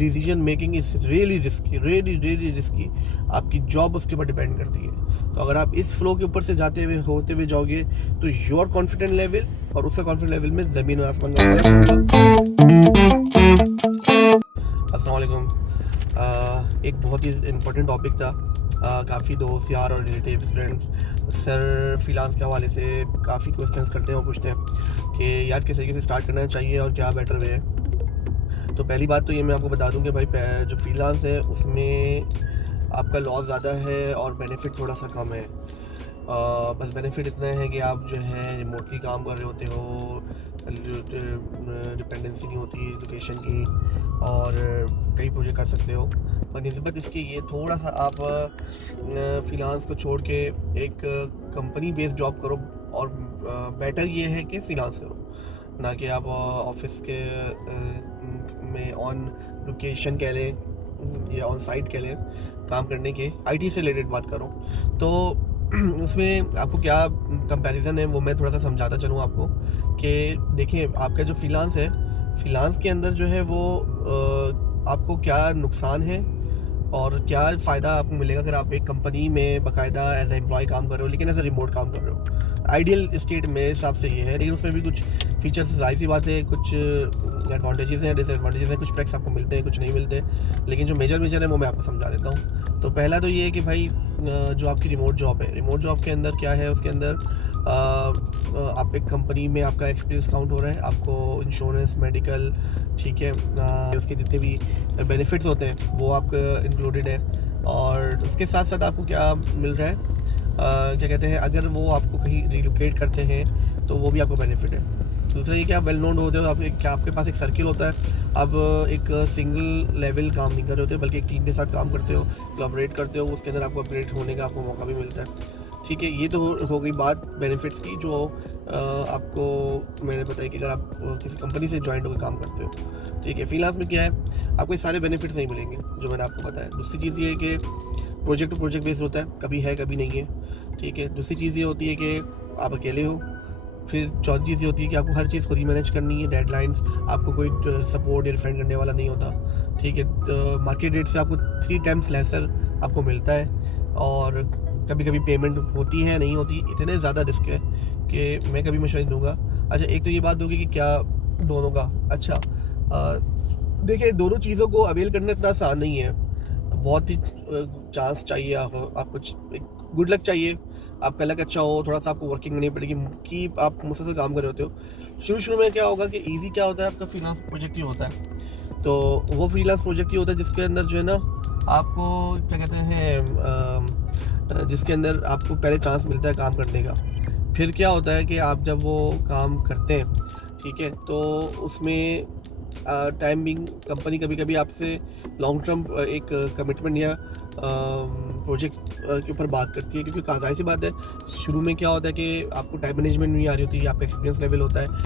Decision making is really risky, really risky. आपकी job उसके ऊपर डिपेंड करती है। तो अगर आप इस फ्लो के ऊपर से होते हुए जाओगे तो योर कॉन्फिडेंट लेवल और उसका कॉन्फिडेंट लेवल में ज़मीन और आसमान का फर्क होगा। अस्सलाम वालेकुम। एक बहुत ही इम्पोर्टेंट टॉपिक था। काफ़ी दोस्त यार और रिलेटिव फ्रेंड्स सर फ्रीलांस के हवाले से काफ़ी क्वेश्चंस करते हैं और पूछते हैं कि यार किस तरीके से स्टार्ट करना चाहिए और क्या बेटर वे है। तो पहली बात तो ये मैं आपको बता दूं कि भाई जो फ्रीलांस है उसमें आपका लॉस ज़्यादा है और बेनिफिट थोड़ा सा कम है। बस बेनिफिट इतना है कि आप जो है रिमोटली काम कर रहे होते हो, डिपेंडेंसी नहीं होती लोकेशन की और कई प्रोजेक्ट कर सकते हो। बनिस्बत इसके ये थोड़ा सा आप फ्रीलांस को छोड़ के एक कंपनी बेस्ड जॉब करो और बेटर ये है कि फ्रीलांस करो, ना कि आप ऑफिस के में ऑन लोकेशन कह लें या ऑन साइट कह लें काम करने के। आईटी से रिलेटेड बात करूँ तो उसमें आपको क्या कंपैरिजन है वो मैं थोड़ा सा समझाता चलूँ आपको कि देखिए आपका जो फ्रीलांस है, फ्रीलांस के अंदर जो है वो आपको क्या नुकसान है और क्या फ़ायदा आपको मिलेगा अगर आप एक कंपनी में बाकायदा एज ए एम्प्लॉय काम कर रहे हो लेकिन एज ए रिमोट काम कर रहे हो। आइडियल स्टेट मेरे हिसाब से ये है, लेकिन उसमें भी कुछ फीचर्स जाहिर सी बात है, कुछ एडवांटेजेस हैं, डिसएडवांटेजेस हैं, कुछ पैक्स आपको मिलते हैं, कुछ नहीं मिलते, लेकिन जो मेजर है वो मैं आपको समझा देता हूँ। तो पहला तो ये है कि भाई जो आपकी रिमोट जॉब है, रिमोट जॉब के अंदर क्या है, उसके अंदर आप एक कंपनी में आपका एक्सपीरियंस काउंट हो रहा है, आपको इंश्योरेंस, मेडिकल, ठीक है, उसके जितने भी बेनिफिट्स होते हैं वो आपका इंक्लूडेड है। और उसके साथ साथ आपको क्या मिल रहा है, क्या कहते हैं, अगर वो आपको कहीं रिलोकेट करते हैं तो वो भी आपको बेनिफिट है। दूसरा ये कि आप वेल नोन होते हो, आपके पास एक सर्किल होता है, आप एक सिंगल लेवल काम नहीं कर रहे होते बल्कि एक टीम के साथ काम करते हो, कोलैबोरेट करते हो, उसके अंदर आपको अपग्रेड होने का आपको मौका भी मिलता है। ठीक है, ये तो हो गई बात बेनिफिट्स की जो आपको मैंने बताया कि अगर आप किसी कंपनी से ज्वाइंट होकर काम करते हो। ठीक है, फ्रीलांस में क्या है, आपको ये सारे बेनिफिट्स नहीं मिलेंगे जो मैंने आपको बताया। दूसरी चीज़ ये है कि प्रोजेक्ट टू प्रोजेक्ट बेस्ड होता है, कभी है कभी नहीं है। ठीक है, दूसरी चीज़ ये होती है कि आप अकेले हो। फिर चौथी चीज़ ये होती है कि आपको हर चीज़ खुद ही मैनेज करनी है, डेडलाइंस, आपको कोई सपोर्ट या डिफेंड करने वाला नहीं होता। ठीक है, तो मार्केट रेट से आपको 3 टाइम्स लेसर आपको मिलता है और कभी कभी पेमेंट होती है नहीं होती। इतने ज़्यादा रिस्क है कि मैं कभी मशवरा दूंगा। अच्छा, एक तो ये बात होगी कि क्या दोनों का, अच्छा देखिए दोनों चीज़ों को अवेल करना इतना आसान नहीं है, बहुत ही चांस चाहिए, आपको एक गुड लक चाहिए, आपका लक अच्छा हो, थोड़ा सा आपको वर्किंग करनी पड़ेगी कि आप मुझसे काम कर रहे होते हो। शुरू में क्या होगा कि इजी क्या होता है, आपका फ्रीलांस प्रोजेक्ट ही होता है। तो वो फ्रीलांस प्रोजेक्ट ही होता है जिसके अंदर जो है ना आपको क्या कहते हैं, जिसके अंदर आपको पहले चांस मिलता है काम करने का। फिर क्या होता है कि आप जब वो काम करते हैं, ठीक है, तो उसमें टाइमिंग कंपनी कभी कभी आपसे लॉन्ग टर्म एक कमिटमेंट या प्रोजेक्ट के ऊपर बात करती है, क्योंकि जाहिर सी बात है शुरू में क्या होता है कि आपको टाइम मैनेजमेंट नहीं आ रही होती, आपका एक्सपीरियंस लेवल होता है।